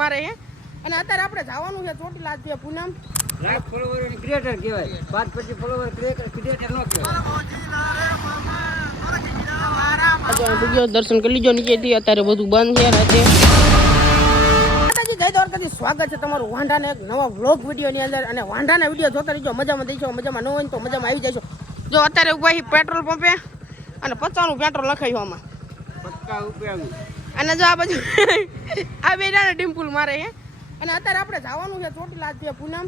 મારે હે. અને અત્યારે આપણે જવાનું છે ચોટીલા છે પૂનમ. લાખ ફોલોવર ક્રિએટર કહેવાય. પાંચ પછી ફોલોવર ક્રિએટર ક્રિએટર નો કહેવાય. દર્શન કરી લીજો નીચેથી. અત્યારે બધું બંધ છે રાતે. જય દ્વારકાથી સ્વાગત છે તમારું વાંઢાના એક નવા વ્લોગ વિડીયોની અંદર. અને વાંઢાના વીડિયો જોતા રહીજો. મજામાં દઈશો મજામાં ન હોય તો મજામાં આવી જશો. જો અત્યારે ઊભા પેટ્રોલ પંપે અને પચાસનું પેટ્રોલ લખાયું આમાં. પક્કા ઉપયોગી અને જો આ બાજુ આ બે જાણે ડિમ્પલ મારે હે. અને અત્યારે આપણે જવાનું છે ચોટીલા છે પૂનમ.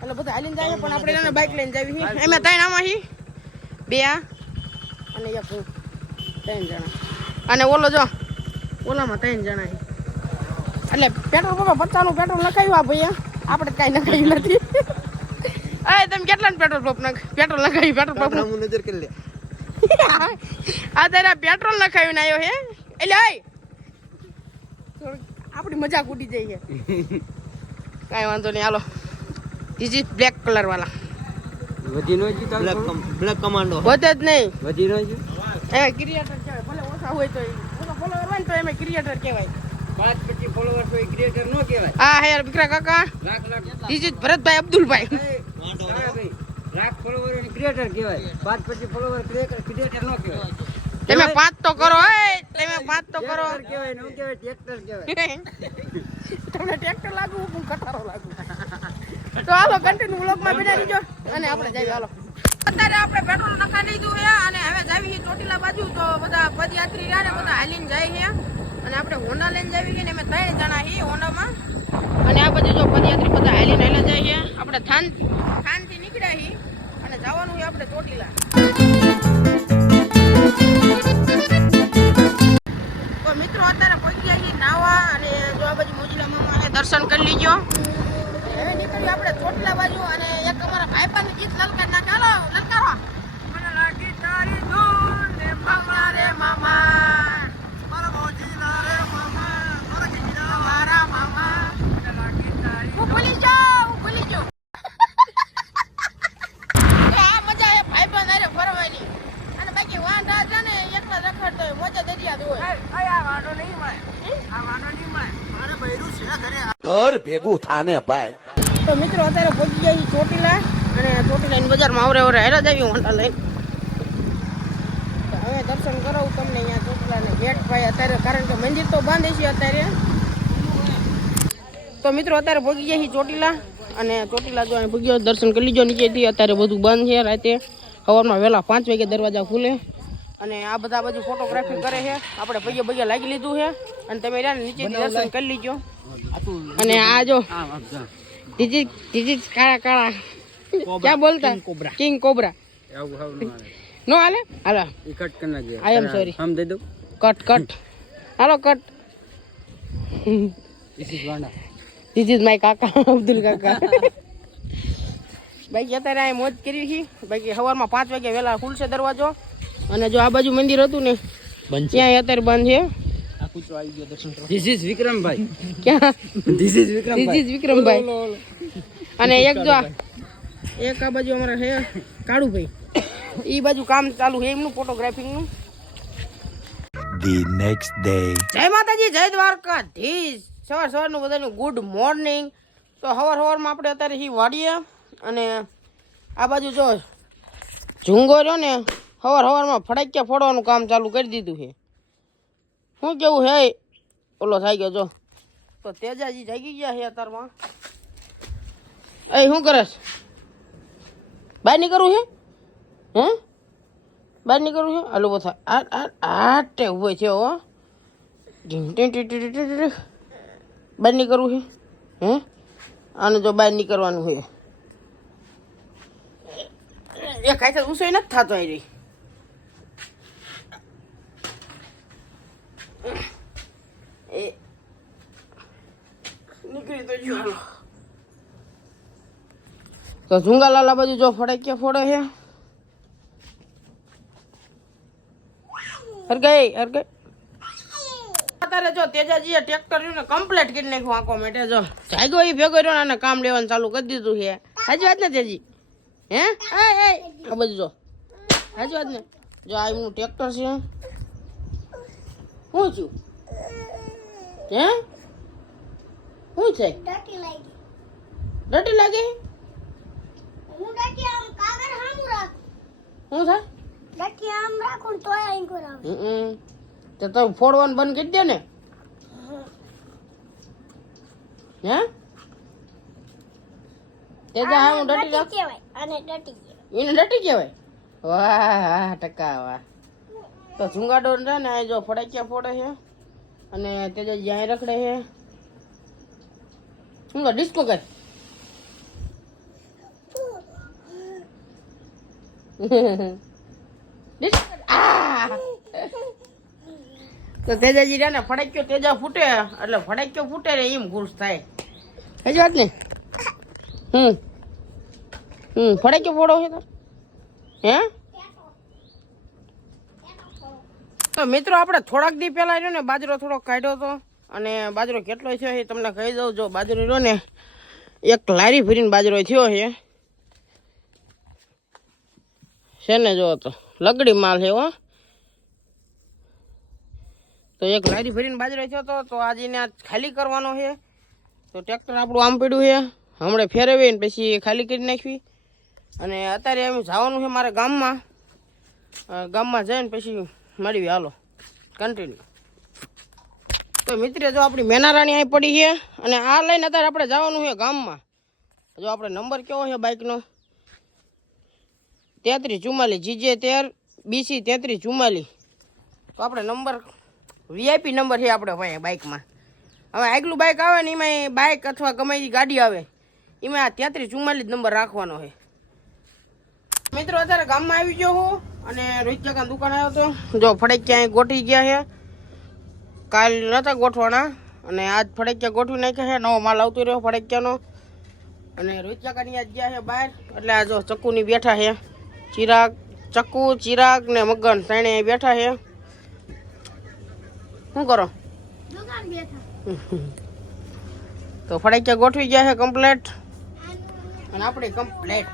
એટલે બધા હાલીને જાય પણ આપણે એને બાઇક લઈને જાવી હી. એમાં ત્રણ આમાં હી. બે આ અને એક હું. ત્રણ જણા. અને ઓલો જો ઓલામાં ત્રણ જણા હી. એટલે પેટ્રોલ પંપ પચાસનું પેટ્રોલ નખાયું આ ભાઈ આપણે કાંઈ નખાયું નથી. અરે તમે કેટલા પેટ્રોલ પંપ નખ પેટ્રોલ નખાયું પેટ્રોલ પંપ? નજર કરી લે. આ તારા પેટ્રોલ નખાયું આવ્યો હે. એટલે આય આપણી મજાક ઉડી જાય છે. કાંઈ વાંધો નહીં હાલો. ઇઝી બ્લેક કલર વાળા. વધી નો જીત બ્લેક બ્લેક કમાન્ડો વધે જ નહીં. વધી નો જીત એ ક્રિએટર કહેવાય ભલે ઓછા હોય તો ઓછા ફોલોવર હોય ને તો એમાં ક્રિએટર કહેવાય. પાંચ પછી ફોલોવર કોઈ ક્રિએટર નો કહેવાય. હા હે યાર કાકા. લાખ લાખ. ધીસ ભરતભાઈ અબ્દુલભાઈ. લાખ ફોલોવર ક્રિએટર કહેવાય. પાંચ પછી ફોલોવર ક્રિએટર ક્રિએટર નો કહેવાય. તમે પાંચ તો કરો હે. તમે વાત તો કરો. કહેવાય ને કહેવાય ટ્રેક્ટર કહેવાય. તમને ટ્રેક્ટર લાગુ હું કટારો લાગુ? તો હાલો કન્ટિન્યુ બ્લોગમાં બેઠા રહીજો. અને આપણે જઈએ હાલો. અત્યારે આપણે પેટ્રોલ નખાઈ લીધું છે અને હવે જાવી છે ચોટીલા બાજુ તો બધા પદયાત્રી રહ્યા ને બધા હાલીને જાય છે. અને આપણે હોન્ડા લઈને જાવી છે ને અમે ત્રણ જણા છીએ હોન્ડામાં. અને આ બાજુ જો પદયાત્રી બધા હાલીને હેલા જાય છે. આપણે થાન થાનથી નીકળ્યા છીએ અને જવાનું છે આપણે ચોટીલા. નીકળ્યું આપણે ચોટલા બાજુ અને એક અમારા ભાઈપાની ગીત લલકાર ના ચાલો લલકારો મને લાગી તારી ધૂન ને મામા રે મામા મારા મોજીલા રે મામા મારા ગીતા મારા મામા મને લાગી તારી હું ભૂલી જાઉં હું ભૂલી જાઉં આ મજા એ ભાઈબંધ હારે ફરવાની અને બાકી વાંઢા છે ને એકલા રખડતો હોય મોજા દરિયા હોય ઘર ભેગું થાને ભાઈ. તો મિત્રો અત્યારે પહોંચી જાય ચોટીલા અને ચોટીલાની બજારમાં આવરે અવરે હેરા જાવી આવી હોન્ડા લઈ તો હવે દર્શન કરાવું તમને અહીંયા ચોટીલાને ગેટ ભાઈ અત્યારે કારણ કે મંદિર તો બંધ છે અત્યારે. તો મિત્રો અત્યારે પહોંચી જાય ચોટીલા અને ચોટીલા જો અહીં ભૂગ્યો દર્શન કરી લીજો નીચેથી. અત્યારે બધું બંધ છે રાતે. સવારમાં વહેલા પાંચ વાગે દરવાજા ખુલે. અને આ બધા બાજુ ફોટોગ્રાફી કરે છે. આપણે પગે પગે લાગી લીધું છે. અને તમે રહ્યા નીચેથી દર્શન કરી લીજો. અને આ જો દીદી દીદી કાળા કાળા. ક્યાં બોલતા? King cobra. આવું હાવ ન આવે. નો હાલે? હાલો. કટ કરી નાખજે. I am sorry. આમ દઈ દઉં? કટ કટ હાલો કટ વાંડા ધીસ ઇઝ માય કાકા અબ્દુલ કાકા. બાકી અત્યારે આ મોજ કરી છે બાકી સવારમાં પાંચ વાગે વહેલા ખુલશે દરવાજો. અને જો આ બાજુ મંદિર હતું ને ત્યાં અત્યારે બંધ છે. This ઇઝ વિક્રમભાઈ ક્યાં? This is ધીસ વિક્રમભાઈ ઇઝ વિક્રમભાઈ અને એક જો આ- એક આ બાજુ અમારા છે કાળુભાઈ. એ બાજુ કામ ચાલુ છે એમનું ફોટોગ્રાફીનું The નેક્સ્ટ ડે જય માતાજી જય દ્વારકાધીશ. સવાર સવારનું બધાનું ગુડ મોર્નિંગ તો સવાર સવારમાં આપણે અત્યારે હી વાડીએ અને આ બાજુ જો ઝુંગો રહ્યો ને સવાર સવારમાં ફડાક્યા ફોડવાનું કામ ચાલુ કરી દીધું છે શું કેવું હે? ઓલો થઈ ગયો જો. તો તેજાજી જાગી ગયા છે અત્યારમાં એ શું કરસ? બહાર નીકળવું છે હે? બહાર નીકળવું છે હાલો બધા આ આ આ ટે ઊભો છે હો. ઢીમ ઢીમ ઢીમ ઢીમ ઢીમ ઢીમ. બહાર નીકળવું છે હે? આને જો બહાર નીકળવાનું છે એ કાંઈ તો ઉસોય નથી થતો એ રહી એ નીકળી તો જો હાલો તો ઝુંગાલાલ આ બાજુ જો ફડાક્યા ફોડે હે? હરગાઈ હરગાઈ અત્યારે જો તેજાજીએ ટ્રેક્ટર ને કમ્પ્લીટ કરી નાખ્યું આંખો માટે. જો જાગ્યો એ ભેગો રહ્યો અને કામ લેવાનું ચાલુ કરી દીધું છે. હાજી વાત ને તેજી? હે? એ એ. આ બધું જો. હાજી વાત ને? જો આ એમનું ટ્રેક્ટર છે. શું છું? હે? છે? ડટી લાગી. ડટી લાગે? હું ડટી આમ કાગળ હામું રાખ. શું થાય ડટી આમ રાખું તો આઈ કરાવ હમ. તો તમે ફોડવાનું બંધ કરી દે ને. હે? તે તો હા હું ડટી રાખ? અને ડટી એને ડટી કહેવાય? વાહ ટકા વાહ. તો ઝુંગાડો છે ને જો ફડાક્યા ફોડે છે અને તે જો જ્યાં રખડે છે. ડિસ્કો કર. ડિસ્કો કર. તો તેજાજી રહ્યા ને ફડાક્યો તેજા ફૂટે, એટલે ફડાક્યો ફૂટે ને એમ ઘૂસ થાય. કઈ વાત ને હમ. હમ ફડાક્યો ફોડો છે તો. હે? તો મિત્રો, આપણે થોડાક દી પહેલાં રહ્યો ને, બાજરો થોડો કાઢ્યો હતો અને બાજરો કેટલો છે એ તમને કહી દઉં. જો બાજરો રહ્યો ને, એક લારી ભરીને બાજરો થયો છે. છે ને જો તો, લગડી માલ છે હો. તો એક લારી ભરીને બાજરો થયો હતો તો આજે એને ખાલી કરવાનો છે. તો ટ્રેક્ટર આપણું આમ પડ્યું છે. હમણાં ફેરવીને પછી ખાલી કરી નાખવી. અને અત્યારે એમ જવાનું છે મારે ગામમાં. ગામમાં જઈને પછી મળવી હાલો કન્ટિન્યુ તો મિત્ર, જો આપણી મેનારાણી અહીં પડી છે અને આ લઈને અત્યારે આપણે જવાનું છે ગામમાં. જો આપણે નંબર કેવો છે બાઇકનો તેત્રીસ ચુમ્માલીસ, જીજે તેર, બીસી તેત્રીસ ચુમ્માલીસ. તો આપણે નંબર વીઆઈપી નંબર છે આપણે ભાઈ બાઇકમાં હવે આગલું બાઇક આવે ને એમાં બાઇક અથવા ગમે ગાડી આવે, એમાં આ તેત્રીસ ચુમ્માલીસ નંબર રાખવાનો છે. મિત્રો, અત્યારે ગામમાં આવી ગયો હું. અને રોહિત કાકા દુકાન આવ્યો હતો જો ફડકિયા ગોઠવી ગયા છે. કાલ નતા ગોઠવાના અને આજ ફડકિયા ગોઠવી નાખ્યા છે. નવો માલ આવતો રહ્યો ફડકિયાનો અને રોહિત કાકાની આજ ગયા છે બહાર. એટલે આ જો ચક્કુની બેઠા છે. ચિરાગ ચક્કુ ચિરાગ ને મગન ત્રણે બેઠા છે. શું કરો? તો ફડેકિયા ગોઠવી ગયા છે કમ્પ્લેટ અને આપણે કમ્પ્લેટ